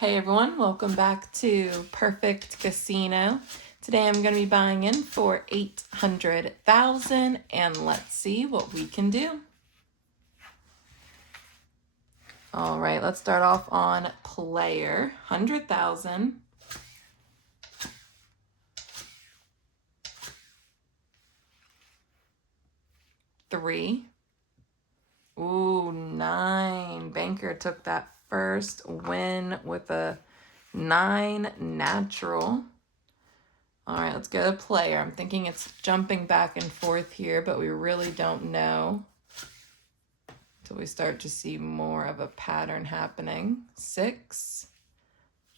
Hey everyone, welcome back to Perfect Casino. Today I'm going to be buying in for 800,000 and let's see what we can do. All right, let's start off on player 100,000. Three. Ooh, 9. Banker took that first win with a 9 natural. All right, let's go to player. I'm thinking it's jumping back and forth here, but we really don't know until we start to see more of a pattern happening. 6,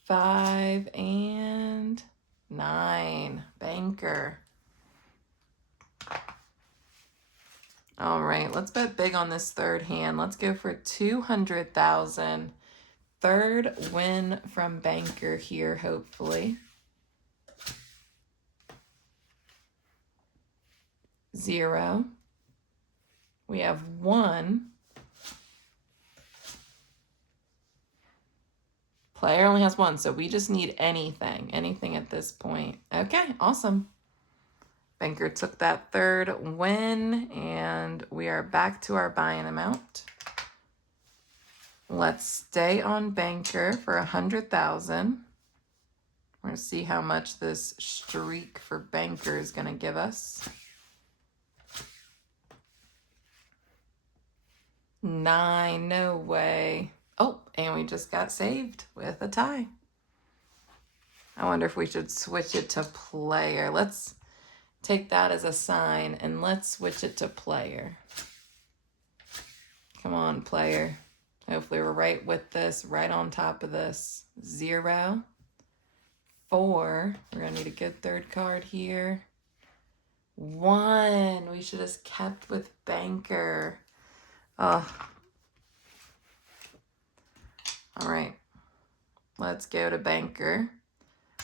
5, and 9. Banker. All right, let's bet big on this third hand. Let's go for 200,000. Third win from Banker here, hopefully. 0. We have 1. Player only has 1, so we just need anything at this point. Okay, awesome. Banker took that third win, and we are back to our buy-in amount. Let's stay on Banker for 100,000. We're going to see how much this streak for Banker is going to give us. 9, no way. Oh, and we just got saved with a tie. I wonder if we should switch it to player. Let's take that as a sign and let's switch it to player. Come on, player. Hopefully we're right with this, right on top of this. 0, 4. We're going to need a good third card here. 1. We should have kept with Banker. Oh. All right. Let's go to Banker.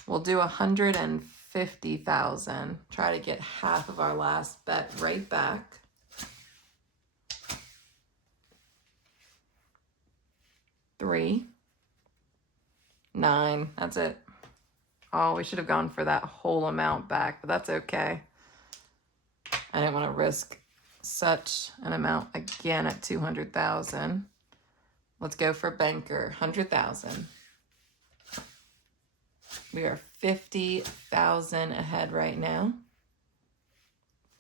We'll do 150,000. Try to get half of our last bet right back. Three, 9. That's it. Oh, we should have gone for that whole amount back, but that's okay. I didn't want to risk such an amount again at 200,000. Let's go for Banker, 100,000. We are 50,000 ahead right now.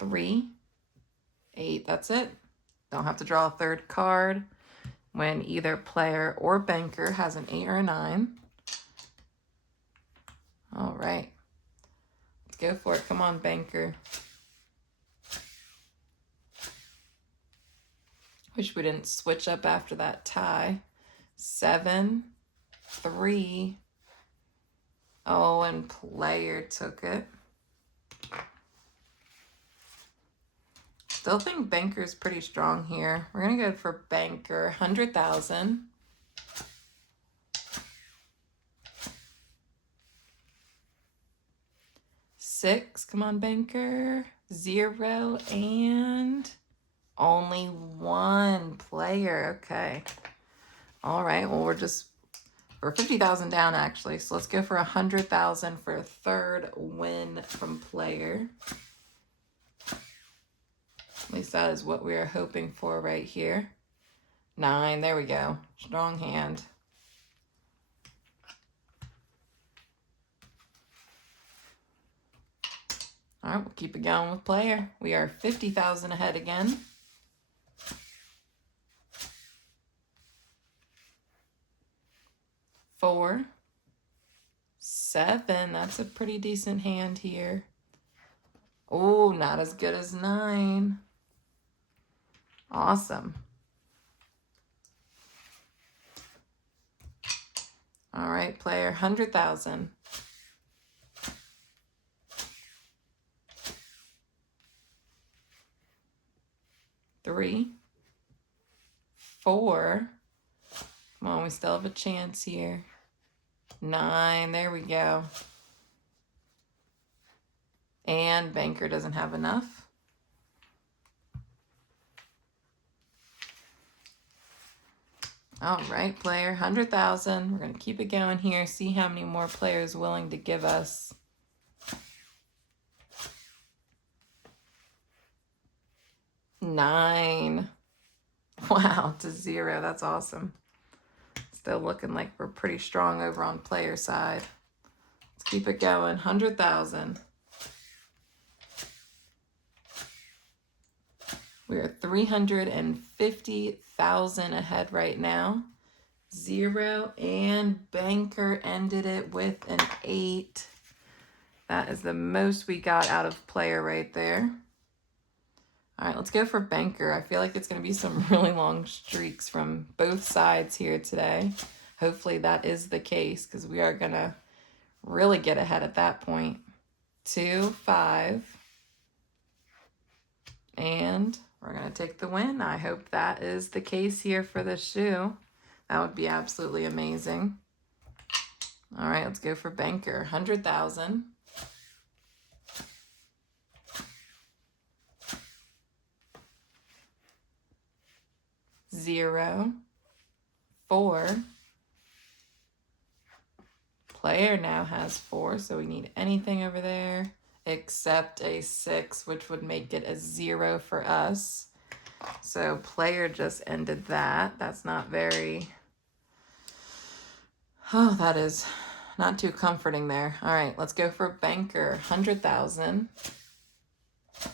3, 8, that's it. Don't have to draw a third card when either player or Banker has an 8 or a 9. All right. Let's go for it. Come on, Banker. Wish we didn't switch up after that tie. 7, 3. Oh, and player took it. Still think Banker's pretty strong here. We're going to go for Banker, 100,000. Six, come on, Banker. 0, and only 1 player. Okay. All right, well, we're 50,000 down, actually. So let's go for 100,000 for a third win from player. At least that is what we are hoping for right here. 9, there we go. Strong hand. All right, we'll keep it going with player. We are 50,000 ahead again. 4, 7. That's a pretty decent hand here. Oh, not as good as 9. Awesome. All right, player, 100,000. 3, 4. Come on, we still have a chance here. 9, there we go. And Banker doesn't have enough. All right, player, 100,000. We're going to keep it going here. See how many more players willing to give us. Nine. Wow, to 0. That's awesome. Still looking like we're pretty strong over on player side. Let's keep it going. 100,000. We're 350,000 ahead right now. 0, and Banker ended it with an 8. That is the most we got out of player right there. All right, let's go for Banker. I feel like it's going to be some really long streaks from both sides here today. Hopefully that is the case, because we are going to really get ahead at that point. 2, 5. And we're going to take the win. I hope that is the case here for the shoe. That would be absolutely amazing. All right, let's go for Banker. 100,000. 0, 4. Player now has 4, so we need anything over there except a 6, which would make it a 0 for us. So player just ended that. That's not very... Oh, that is not too comforting there. All right, let's go for Banker. 100,000. At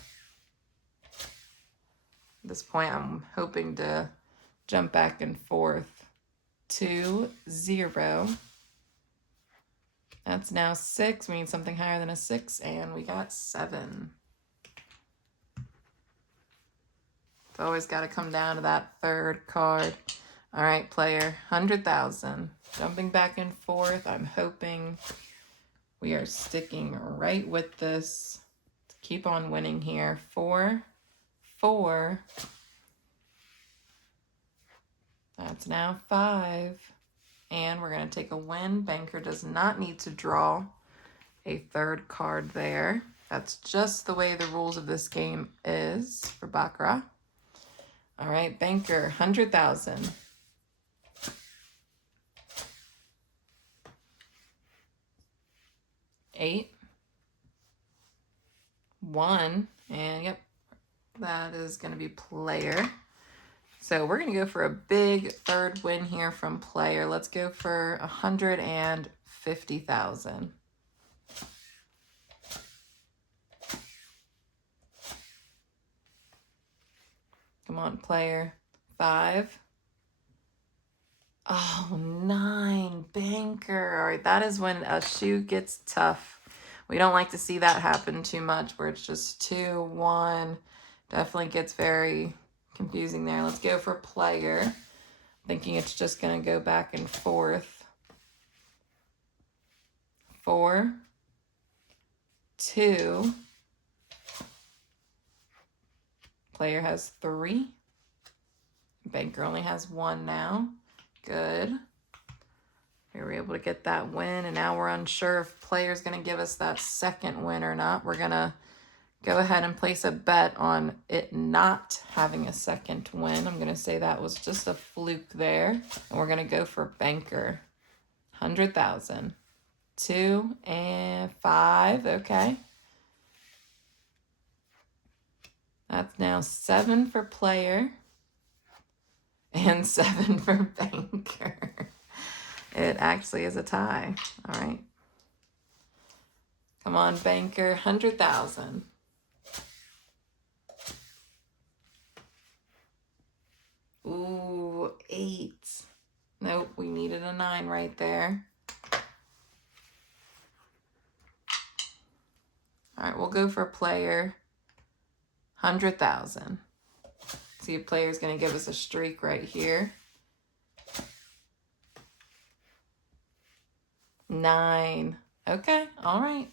this point, I'm hoping to jump back and forth. 2, 0. That's now 6. We need something higher than a 6, and we got 7. It's always got to come down to that third card. All right, player, 100,000. Jumping back and forth. I'm hoping we are sticking right with this to keep on winning here. 4, 4. That's now 5. And we're going to take a win. Banker does not need to draw a third card there. That's just the way the rules of this game is for Baccarat. All right, Banker, 100,000. 8, 1, and yep, that is going to be player. So we're going to go for a big third win here from player. Let's go for 150,000. Come on, player. 5. Oh, 9. Banker. All right, that is when a shoe gets tough. We don't like to see that happen too much, where it's just 2, 1. Definitely gets very confusing there. Let's go for player. Thinking it's just going to go back and forth. 4, 2. Player has 3. Banker only has 1 now. Good. We were able to get that win, and now we're unsure if player's going to give us that second win or not. We're going to go ahead and place a bet on it not having a second win. I'm going to say that was just a fluke there, and we're going to go for Banker. 100,000. 2 and 5. Okay. That's now 7 for player and 7 for Banker. It actually is a tie. All right. Come on, Banker. 100,000. Ooh, 8. Nope, we needed a 9 right there. All right, we'll go for player. 100,000. See if player's going to give us a streak right here. 9. Okay, all right.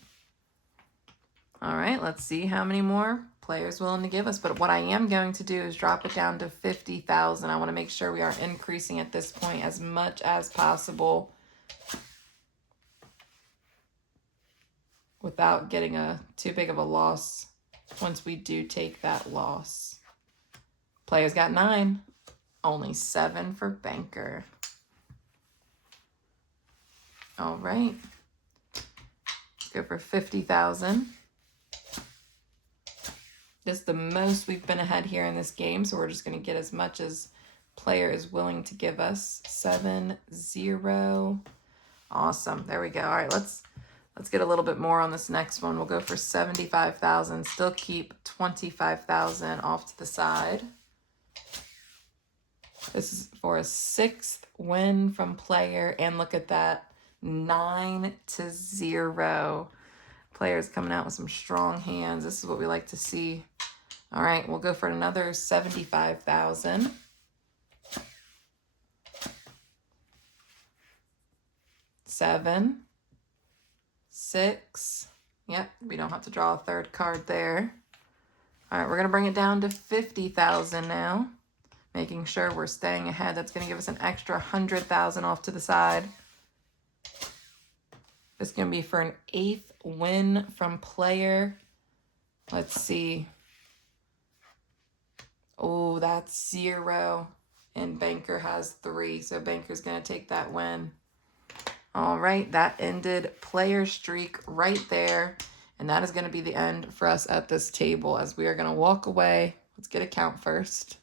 All right, let's see how many more players willing to give us. But what I am going to do is drop it down to 50,000. I want to make sure we are increasing at this point as much as possible without getting too big of a loss once we do take that loss. Players got 9. Only 7 for Banker. All right. Let's go for 50,000. This is the most we've been ahead here in this game, so we're just going to get as much as player is willing to give us. 7, 0. Awesome. There we go. All right, let's get a little bit more on this next one. We'll go for 75,000. Still keep 25,000 off to the side. This is for a 6th win from player, and look at that, 9-0. Players coming out with some strong hands. This is what we like to see. All right, we'll go for another 75,000. Seven, 6. Yep, we don't have to draw a third card there. All right, we're going to bring it down to 50,000 now. Making sure we're staying ahead. That's going to give us an extra 100,000 off to the side. This is going to be for an 8th win from player. Let's see. Oh, that's 0. And Banker has 3. So Banker's going to take that win. All right, that ended player streak right there. And that is going to be the end for us at this table as we are going to walk away. Let's get a count first.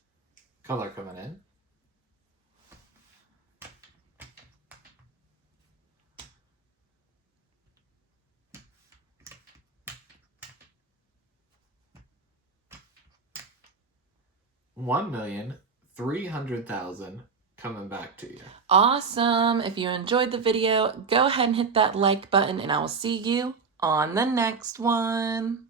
Color coming in. $1,300,000 coming back to you. Awesome. If you enjoyed the video, go ahead and hit that like button, and I will see you on the next one.